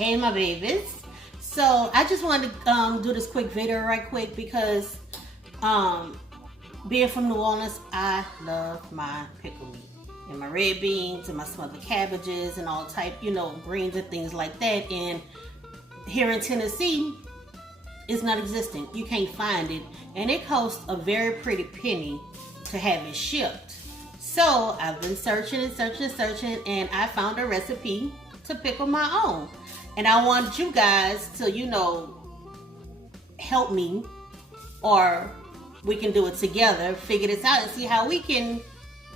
Hey my babies. So I just wanted to do this quick video right quick because being from New Orleans, I love my pickle meat and my red beans and my smothered cabbages and all type, greens and things like that. And here in Tennessee, it's not existent. You can't find it. And it costs a very pretty penny to have it shipped. So I've been searching and I found a recipe to pickle my own. And I want you guys to, help me, or we can do it together, figure this out and see how we can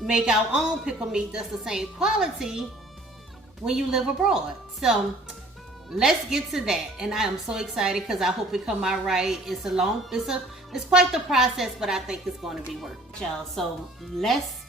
make our own pickle meat that's the same quality when you live abroad. So let's get to that. And I am so excited because I hope it come out right. It's quite the process, but I think it's going to be worth it, y'all. So let's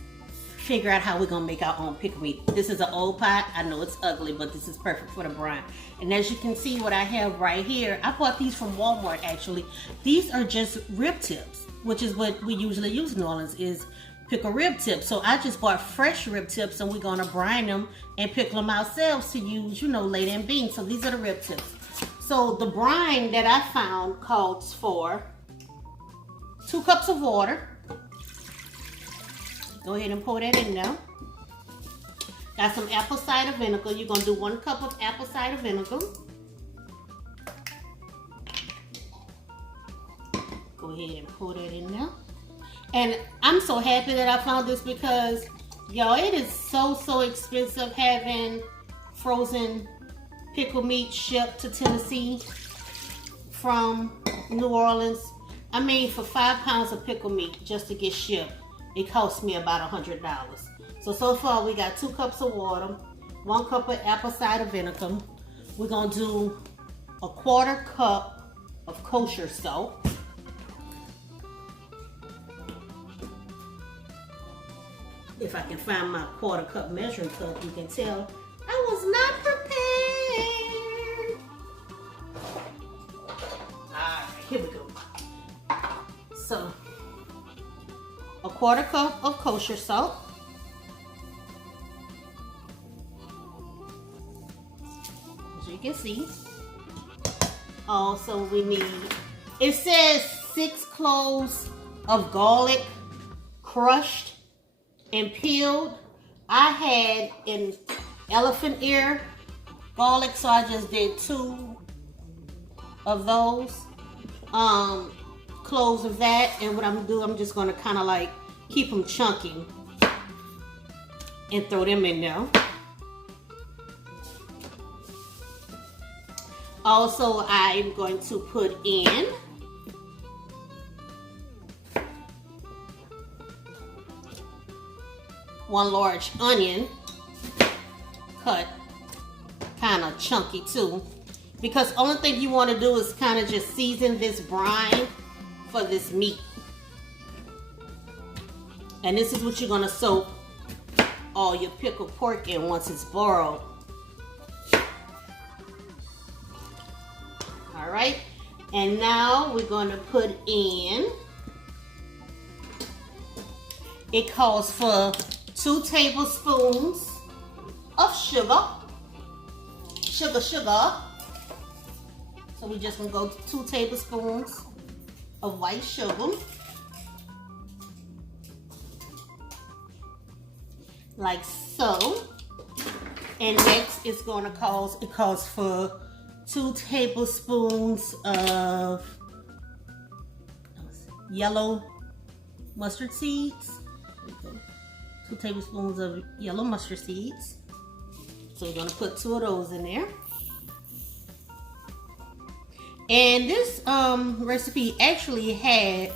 figure out how we're gonna make our own pickle meat. This is an old pot. I know it's ugly, but this is perfect for the brine. And as you can see, what I have right here, I bought these from Walmart actually. These are just rib tips, which is what we usually use in New Orleans, is pickle rib tips. So I just bought fresh rib tips and we're gonna brine them and pickle them ourselves to use, later in beans. So these are the rib tips. So the brine that I found calls for 2 cups of water. Go ahead and pour that in there. Got some apple cider vinegar. You're going to do 1 cup of apple cider vinegar. Go ahead and pour that in there. And I'm so happy that I found this because, y'all, it is so expensive having frozen pickle meat shipped to Tennessee from New Orleans. I mean, for 5 pounds of pickle meat just to get shipped, it cost me about $100. So far we got 2 cups of water, 1 cup of apple cider vinegar. We're gonna do a 1/4 cup of kosher salt. If I can find my 1/4 cup measuring cup, you can tell I was not prepared. Alright, here we go. So, a 1/4 cup of kosher salt. As you can see. Also we need, it says 6 cloves of garlic, crushed and peeled. I had an elephant ear garlic, so I just did 2 of those. Cloves of that, and what I'm gonna do, I'm just gonna kind of like keep them chunky and throw them in there. Also, I'm going to put in one large onion, cut kind of chunky too, because only thing you want to do is kind of just season this brine for this meat. And this is what you're gonna soak all your pickled pork in once it's boiled. All right, and now we're gonna put in, it calls for 2 tablespoons of sugar. So we just gonna go 2 tablespoons of white sugar, like so. And next it's gonna it calls for 2 tablespoons of yellow mustard seeds. 2 tablespoons of yellow mustard seeds. So we're gonna put 2 of those in there. And this recipe actually had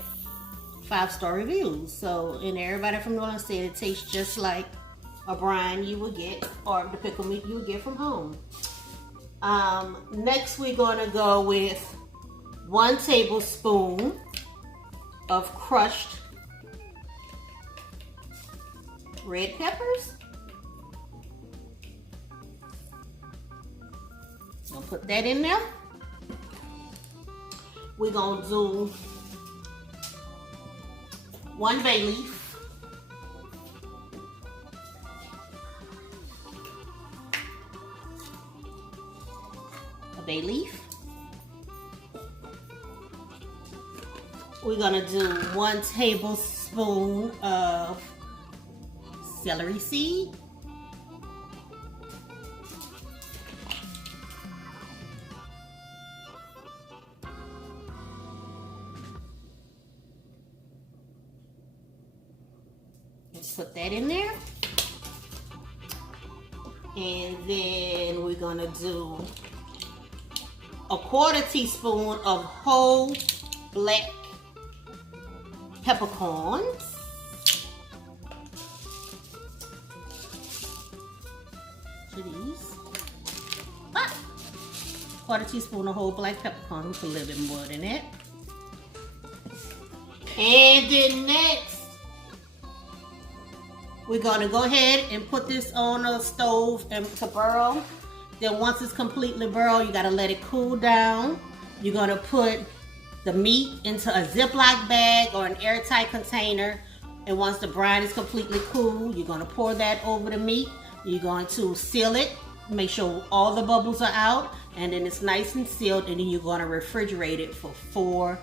5-star reviews. So, and everybody from New Orleans said it tastes just like a brine you would get, or the pickle meat you would get from home. Next we're gonna go with 1 tablespoon of crushed red peppers. Gonna put that in there. We're gonna do 1 bay leaf, bay leaf. We're gonna do 1 tablespoon of celery seed. Let's put that in there. And then we're gonna do a 1/4 teaspoon of whole black peppercorns. For these. 1/4 teaspoon of whole black peppercorns, a little bit more than that. And then next, we're gonna go ahead and put this on the stove and to burrow. Then once it's completely burrowed, you gotta let it cool down. You're gonna put the meat into a Ziploc bag or an airtight container. And once the brine is completely cool, you're gonna pour that over the meat. You're going to seal it, make sure all the bubbles are out, and then it's nice and sealed, and then you're gonna refrigerate it for 4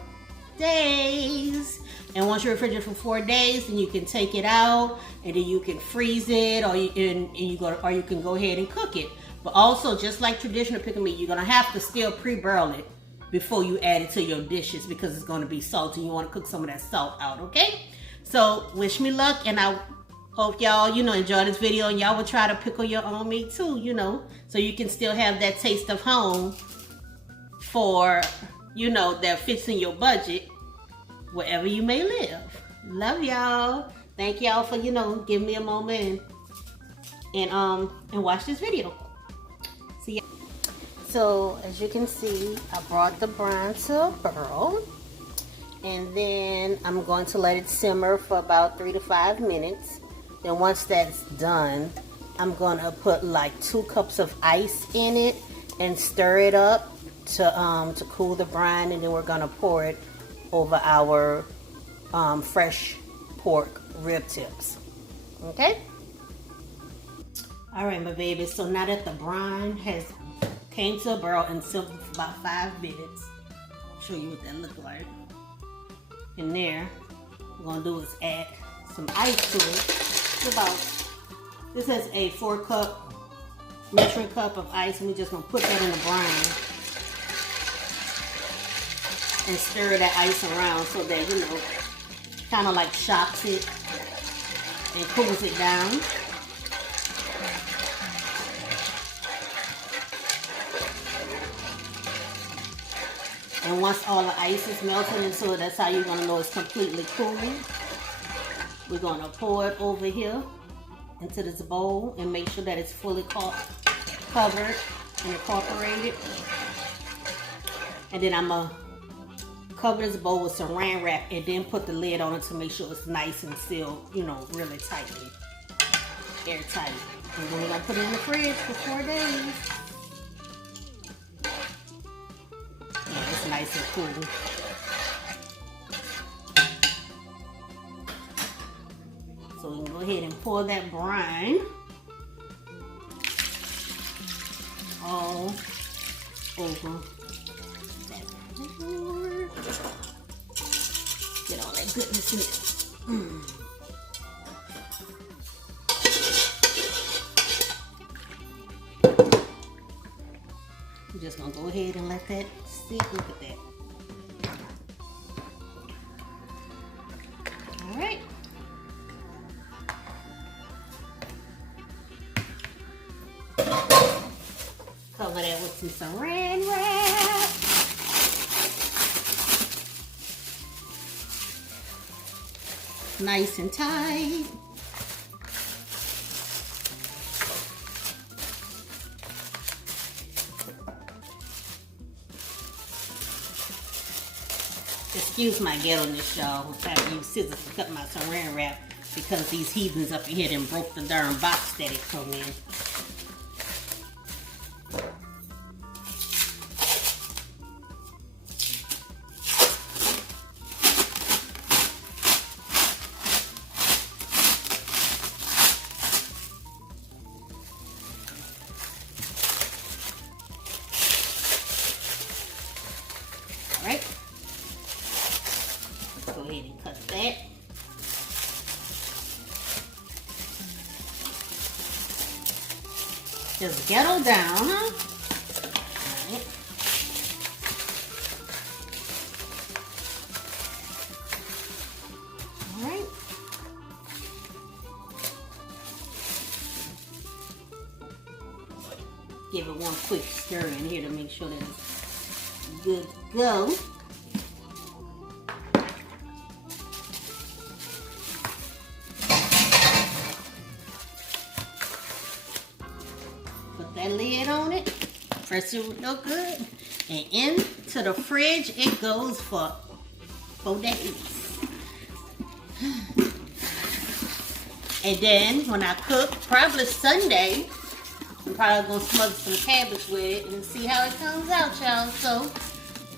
days. And once you refrigerate for 4 days, then you can take it out, and then you can freeze it, or you can go ahead and cook it. But also, just like traditional pickle meat, you're gonna have to still pre-boil it before you add it to your dishes because it's gonna be salty. You wanna cook some of that salt out, okay? So wish me luck, and I hope y'all, enjoy this video, and y'all will try to pickle your own meat too, so you can still have that taste of home for, that fits in your budget wherever you may live. Love y'all. Thank y'all for, giving me a moment and watch this video. See ya. So as you can see, I brought the brine to a boil, and then I'm going to let it simmer for about 3 to 5 minutes. Then once that's done, I'm gonna put like 2 cups of ice in it and stir it up to cool the brine, and then we're gonna pour it over our fresh pork rib tips. Okay? All right, my babies. So now that the brine has came to a boil and simmered for about 5 minutes, I'll show you what that looked like. In there, what we're gonna do is add some ice to it. This has a 4-cup measuring cup of ice, and we're just gonna put that in the brine and stir that ice around so that kind of like shocks it and cools it down. And once all the ice is melted into it, that's how you're gonna know it's completely cool. We're gonna pour it over here into this bowl and make sure that it's fully covered and incorporated. And then I'm gonna cover this bowl with saran wrap and then put the lid on it to make sure it's nice and sealed, really tightly, airtight. And then we're gonna put it in the fridge for 4 days. Yeah, it's nice and cool. So we can go ahead and pour that brine all over that board. Get all that goodness in it. I'm just gonna go ahead and let that sit. Look at that. All right. Cover that with some saran wrap. Nice and tight. Excuse my ghetto-ness, y'all. I'm trying to use scissors to cut my saran wrap because these heathens up here done broke the darn box that it come in. Just ghetto down, huh? All right. Give it one quick stir in here to make sure that it's good to go. Put that lid on it, press it real good, and into the fridge it goes for 4 days. And then when I cook, probably Sunday, I'm probably gonna smother some cabbage with it and see how it comes out, y'all. So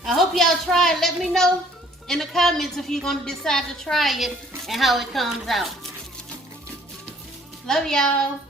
I hope y'all try it. Let me know in the comments if you're gonna decide to try it and how it comes out. Love y'all.